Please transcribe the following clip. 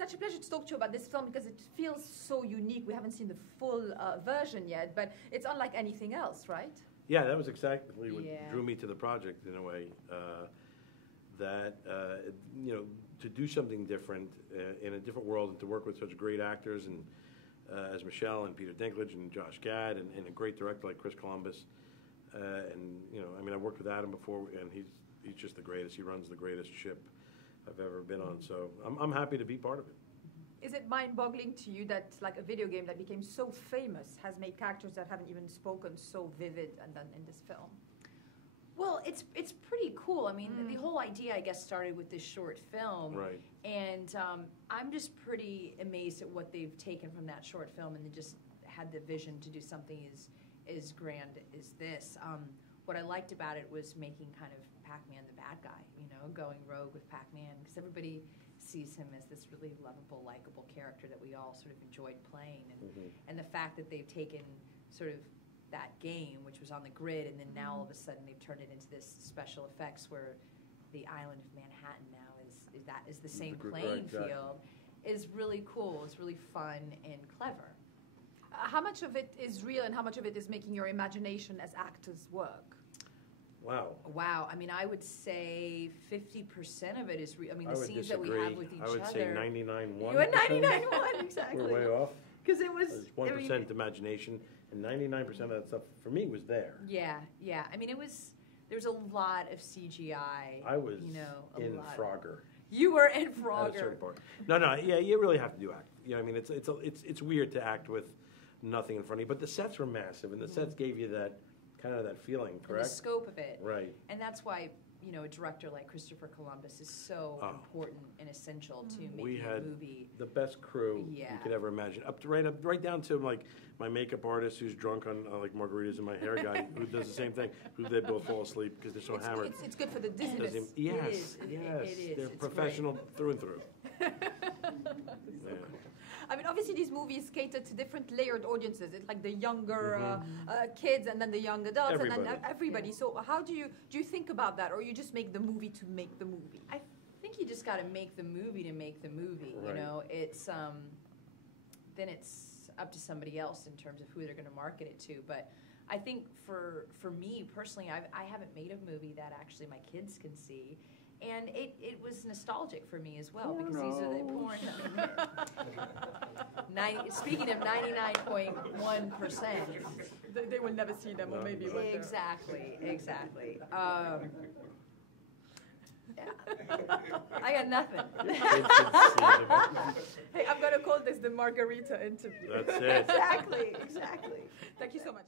such a pleasure to talk to you about this film because it feels so unique. We haven't seen the full version yet, but it's unlike anything else, right? Yeah, that was exactly what drew me to the project in a way. You know, to do something different in a different world and to work with such great actors and as Michelle and Peter Dinklage and Josh Gad and a great director like Chris Columbus. And, you know, I mean, I worked with Adam before, and he's just the greatest. He runs the greatest ship I've ever been on. So I'm happy to be part of it. Is it mind-boggling to you that like a video game that became so famous has made characters that haven't even spoken so vivid and then in this film? Well, it's pretty cool. I mean, the whole idea, I guess, started with this short film. Right. And I'm just pretty amazed at what they've taken from that short film and they just had the vision to do something as grand as this. What I liked about it was making kind of Pac-Man the bad guy, you know, going rogue with Pac-Man, because everybody sees him as this really lovable, likable character that we all sort of enjoyed playing. And the fact that they've taken sort of that game, which was on the grid, and then now all of a sudden they've turned it into this special effects where the island of Manhattan now is the same playing field, is really cool. It's really fun and clever. How much of it is real and how much of it is making your imagination as actors work? Wow. Wow. I mean, I would say 50% of it is real. I mean, the scenes disagree. that we have with each other. I would say 99.1%. You were 99.1, exactly. We're way off. Because it was... There's 1% imagination, and 99% of that stuff, for me, was there. Yeah, yeah. I mean, there's a lot of CGI. I was in lot. Frogger. You were in At a Frogger. certain part. No, yeah, you really have to do act. You know, I mean, it's weird to act with nothing in front of you, but the sets were massive, and the sets gave you that kind of that feeling, correct? And the scope of it. Right. And that's why, you know, a director like Christopher Columbus is so important and essential to making we had a movie. The best crew you could ever imagine. Right down to like my makeup artist who's drunk on like margaritas, and my hair guy who does the same thing. Who they both fall asleep because they're so hammered. It's good for the dizziness. Yes, they're professional through and through. I mean, obviously these movies cater to different layered audiences. It's like the younger kids and then the young adults and then everybody. So how do you think about that, or you just make the movie to make the movie? I think you just got to make the movie to make the movie. Right. You know, it's then it's up to somebody else in terms of who they're going to market it to. But I think for me personally, I haven't made a movie that actually my kids can see. And it was nostalgic for me as well, because these are the porn. Speaking of 99.1%. They will never see them, or maybe one day. Exactly. Yeah. I got nothing. Hey, I'm going to call this the Margarita interview. That's it. Exactly. Thank you so much.